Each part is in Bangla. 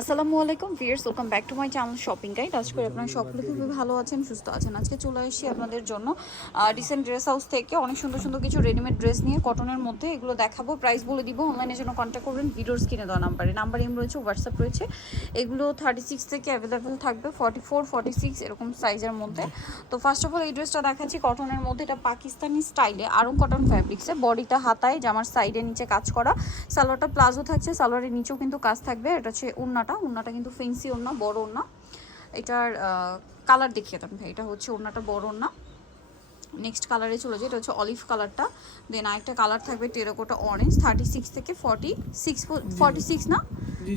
আসসালামু আলাইকুম viewers, welcome back to my channel shopping guide. আজকে করে আপনারা সকলে খুবই ভালো আছেন, সুস্থ আছেন। আজকে চলে এসেছি আপনাদের জন্য রিসেন্ট ড্রেস হাউস থেকে অনেক সুন্দর সুন্দর কিছু রেডিমেড ড্রেস নিয়ে কটনের মধ্যে এগুলো দেখাবো, প্রাইস বলে দিব। অনলাইনের জন্য কন্ট্যাক্ট করবেন ভিডিওর স্ক্রিনে দেওয়া নাম্বার এম রয়েছে, হোয়াটসঅ্যাপ রয়েছে। এগুলো 36 থেকে অ্যাভেলেবেল থাকবে 44, 46 এরকম সাইজের মধ্যে। তো ফার্স্ট অফ অল এই ড্রেসটা দেখাচ্ছি কটনের মধ্যে, এটা পাকিস্তানি স্টাইলে আরং কটন ফ্যাব্রিক্সে, বডিটা হাতায় জামার সাইডে নিচে কাজ করা, সালোয়ারটা প্লাজো থাকছে, সালোয়ারের নিচেও কিন্তু কাজ থাকবে। এটা হচ্ছে ওড়নাটা কিন্তু ফেন্সি ওড়না, বড় ওড়না। এটার কালার দেখিয়ে দেন ভাই, এটা হচ্ছে ওড়নাটা বড় ওড়না। নেক্সট কালারে চলে যায়, এটা হচ্ছে অলিভ কালারটা। দেন আরেকটা কালার থাকবে টেরাকোটা অরেঞ্জ, 36 থেকে 46 না?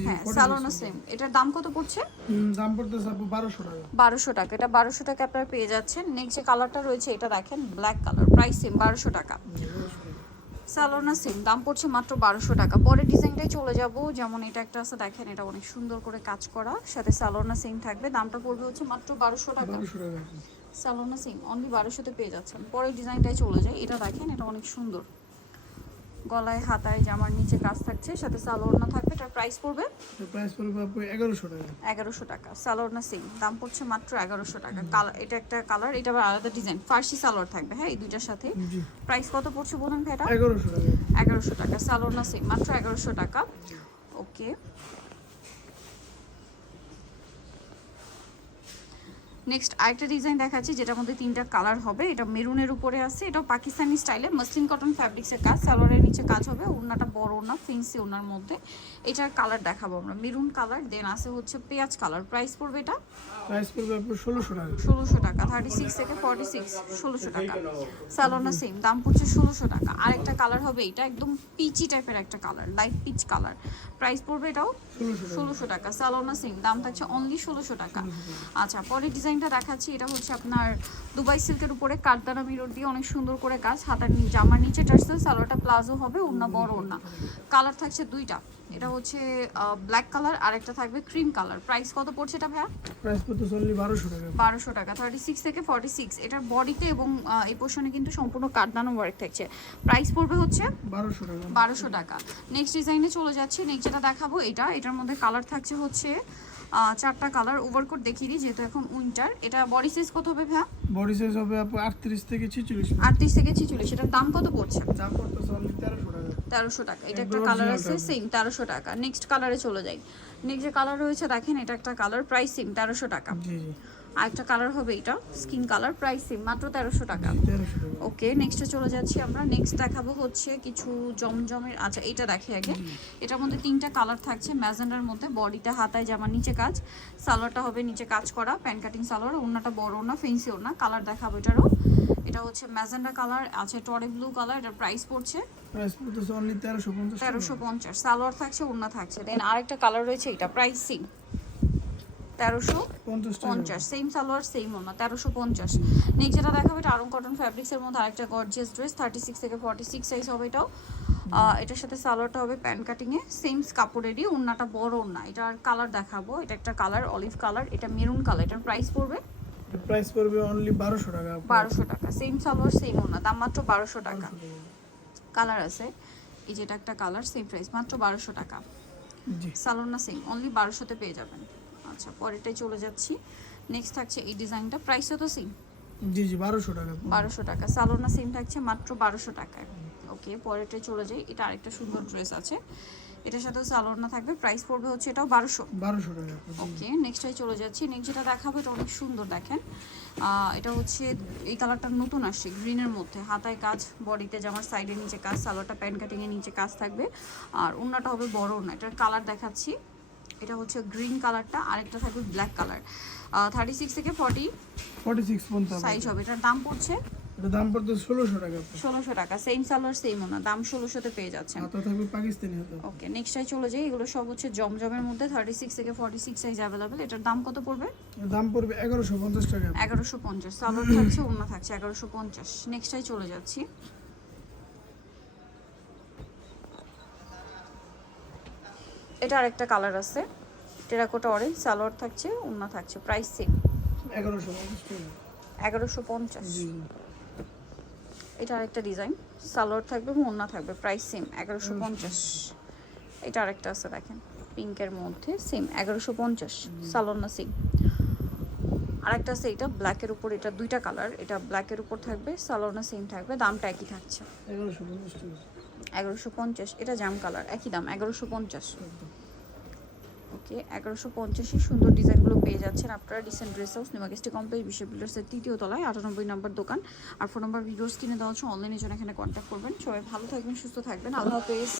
হ্যাঁ, সালোনা সেম। এটার দাম কত পড়ছে? দাম পড়তেছে 1200 টাকা। 1200 টাকা। এটা 1200 টাকা আপনারা পেয়ে যাচ্ছেন। নেক্সট যে কালারটা রয়েছে এটা দেখেন, ব্ল্যাক কালার, প্রাইস সেম 1200 টাকা। সালোনা সেম, দাম পড়ছে মাত্র 1200 টাকা। পরে ডিজাইনটাই চলে যাব, যেমন এটা একটা আছে দেখেন, এটা অনেক সুন্দর করে কাজ করা, সাথে সালোনা সেম থাকবে। দামটা পড়বে হচ্ছে মাত্র 1200 টাকা। সালোনা সেম অনলি 1200-তে পেয়ে যাচ্ছেন। পরে ডিজাইনটাই চলে যায়, এটা দেখেন, এটা অনেক সুন্দর, গলায় হাতায় জামার নিচে কাজ থাকছে, সাথে সালোয়ারনা থাকবে। এটার প্রাইস পড়বে 1100 টাকা। 1100 টাকা। সালোয়ারনা সেম, দাম পড়ছে মাত্র 1100 টাকা। কালার, এটা একটা কালার, এটা আবার আলাদা ডিজাইন, ফার্সি সালোয়ার থাকবে। হ্যাঁ, এই দুইটার সাথে। প্রাইস কত পড়ছে বলুন ভাই? এটা 1100 টাকা। 1100 টাকা। সালোয়ারনা সেম, মাত্র 1100 টাকা। ওকে, নেক্সট আরেকটা ডিজাইন দেখাচ্ছি, যেটার মধ্যে তিনটা কালার হবে। এটা মেরুনের উপরে আছে, এটাও পাকিস্তানি স্টাইলে মসলিন কটন ফ্যাব্রিক্সের কাজ, সালোয়ারের নিচে কাজ হবে। ওড়নাটা বড় ওড়না, ফেন্সি ওড়নার মধ্যে। এটার কালার দেখাবো আমরা, মেরুন কালার। দেন আছে হচ্ছে পেঁয়াজ কালার। প্রাইস পড়বে এটা, প্রাইস পড়বে 1600 টাকা। 1600 টাকা। 36 থেকে 46, 1600 টাকা। সালোনা সেম, দাম পড়ছে 1600 টাকা। আরেকটা কালার হবে, এটা একদম পিচি টাইপের একটা colour, light peach colour. Price পড়বে এটাও 1600 টাকা। সালোনা সেম, দাম থাকছে অনলি 1600 টাকা। আচ্ছা, পরের ডিজাইনটা দেখাচ্ছি, এটা হচ্ছে আপনার দুবাই সিল্কের উপরে কাঠদানা মিরর দিয়ে অনেক সুন্দর করে কাজ, হাতার জামার নিচে টার্সেল, সালোয়ারটা প্লাজো হবে, ওড়না বড় ওড়না। কালার থাকছে দুইটা, এটা হচ্ছে ব্ল্যাক কালার আর একটা থাকবে ক্রিম কালার। প্রাইস কত পড়ছে এটা ভাইয়া? প্রাইস পড়তেছে অনলি 1200 টাকা। 1200 টাকা। 36 থেকে 46 এটার বডিতে এবং এই পোর্শনে কিন্তু সম্পূর্ণ কাঠদানা ওয়ার্ক থাকছে। প্রাইস পড়বে হচ্ছে 1200 টাকা। 1200 টাকা। নেক্সট ডিজাইনে চলে যাচ্ছে। নেক্সট যেটা দেখাবো, এটার মধ্যে কালার থাকছে হচ্ছে 4টা কালার। ওভারকোট দেখিয়ে দিই, যেহেতু এখন উইন্টার। এটা বডি সাইজ কত হবে ভাইয়া? বডি সাইজ হবে 38 থেকে 46। 38 থেকে 46। এটার দাম কত পড়ছে? দাম পড়তেছে অনলি 1300 টাকা। 1300 টাকা। এটা একটা কালার আছে সেম, 1300 টাকা। নেক্সট কালারে চলে যাই। নেক্সট যে কালার রয়েছে দেখেন, এটা একটা কালার, প্রাইস সেম 1300 টাকা। জি জি। আরেকটা কালার হবে, এটা স্কিন কালার, প্রাইস সেম মাত্র 1300 টাকা। 1300 টাকা। ওকে, নেক্সটে চলে যাচ্ছি আমরা। নেক্সট দেখাবো হচ্ছে কিছু জমজমের। আচ্ছা, এটা দেখে আগে। এটার মধ্যে তিনটা কালার থাকছে ম্যাজেন্ডার মধ্যে, বডিটা হাতায় জামার নিচে কাজ, সালোয়ারটা হবে নিচে কাজ করা, প্যান কাটিং সালোয়ার, ওড়নাটা বড় ওড়না, ফেন্সি ওড়না। কালার দেখাবো এটারও, এটা হচ্ছে ম্যাজেন্ডা কালার, আছে টরে ব্লু কালার। এটার প্রাইস পড়ছে প্রাইস পড়তেছে অনলি 1350 টাকা। 1350। সালোয়ার থাকছে, ওড়না থাকছে। দেন আরেকটা কালার রয়েছে, এটা price same 1350। Same salwar same ওড়না, 1350। নেক্সট যেটা দেখাবো, এটা আরং কটন ফ্যাব্রিক্সের মধ্যে আরেকটা গর্জিয়াস ড্রেস, 36 থেকে 46 সাইজ হবে এটাও। এটার সাথে সালোয়ারটা হবে প্যান কাটিংয়ে, সেম কাপড়েরই, ওড়নাটা বড় ওড়না। এটার কালার দেখাবো, এটা একটা কালার অলিভ কালার, এটা মেরুন কালার। এটার প্রাইস পড়বে প্রাইস পড়বে অনলি 1200 টাকা। 1200 টাকা। সেম সালোয়ার সেম ওড়না, দাম মাত্র 1200 টাকা। কালার আছে, এই যেটা একটা কালার, সেম প্রাইস মাত্র 1200 টাকা। জি। সালোয়ারটা সেম, অনলি 1200-তে পেয়ে যাবেন। আচ্ছা, পরেরটাই চলে যাচ্ছি। নেক্সট থাকছে এই ডিজাইনটা, প্রাইসও তো সেম, জি জি, 1200 টাকা। 1200 টাকা। সালোনা সেম থাকছে মাত্র 1200 টাকায়। ওকে, পরেরটাই চলে যাই। এটা আরেকটা সুন্দর ড্রেস আছে, এটার সাথেও সালোনা থাকবে, প্রাইস পড়বে হচ্ছে এটাও 1200 টাকা। ওকে, নেক্সটটাই চলে যাচ্ছি। নেক্সট যেটা দেখাবো, এটা অনেক সুন্দর দেখেন। এটা হচ্ছে এই কালারটা নতুন আসছে, গ্রিনের মধ্যে, হাতায় কাজ, বডিতে জামার সাইডের নিচে কাজ, সালোয়ারটা প্যান কাটিংয়ের নিচে কাজ থাকবে, আর ওড়নাটা হবে বড় ওড়না। এটার কালার দেখাচ্ছি, এটা হচ্ছে গ্রিন কালারটা, আরেকটা থাকবে ব্ল্যাক কালার। 36 থেকে 46 পর্যন্ত সাইজ হবে। এটার দাম পড়ছে, এটা দাম পড়তেছে 1600 টাকা। 1600 টাকা। সেম সালোয়ার সেম ওনা, দাম 1600-তে পেয়ে যাচ্ছেন। হাতা থাকবে পাকিস্তানি হাতা। ওকে, নেক্সটটাই চলে যাই। এগুলো সব হচ্ছে জমজমের মধ্যে, 36 থেকে 46 সাইজ অ্যাভেলেবেল। এটার দাম কত পড়বে? দাম পড়বে 1150 টাকা। 1150। সালোয়ার থাকছে, ওড়না থাকছে, 1150। নেক্সটটাই চলে যাচ্ছি। এটা আরেকটা কালার আছে, টেরাকোটা অরেঞ্জ, সালোয়ার থাকছে, ওড়না থাকছে, প্রাইস সেম 1150 টাকা। 1150। জি। এটা আরেকটা ডিজাইন, সালোয়ার থাকবে, ওড়না থাকবে, প্রাইস সেম 1150। এটা আরেকটা আছে দেখেন, পিঙ্কের মধ্যে সেম 1150 সালোনা সিং। আরেকটা আছে এটা ব্ল্যাকের উপর, এটা দুইটা কালার, এটা ব্ল্যাকের উপর থাকবে, সালোনা সেম থাকবে, দামটা একই থাকছে 1150 টাকা। 1150। এটা জাম কালার, একই দাম 1150। একদম। ওকে 1150-ই সুন্দর ডিজাইনগুলো পেয়ে যাচ্ছেন আপনারা dissent dress house New Market complex বিশ্ব বিল্ডার্সের 3য় তলায় 98 নম্বর দোকান। আর ফোন নাম্বার ভিডিওস কিনে দেওয়া হচ্ছে, অনলাইনে জন্য এখানে কন্ট্যাক্ট করবেন। সবাই ভালো থাকবেন, সুস্থ থাকবেন, আল্লাহ হাফেজ।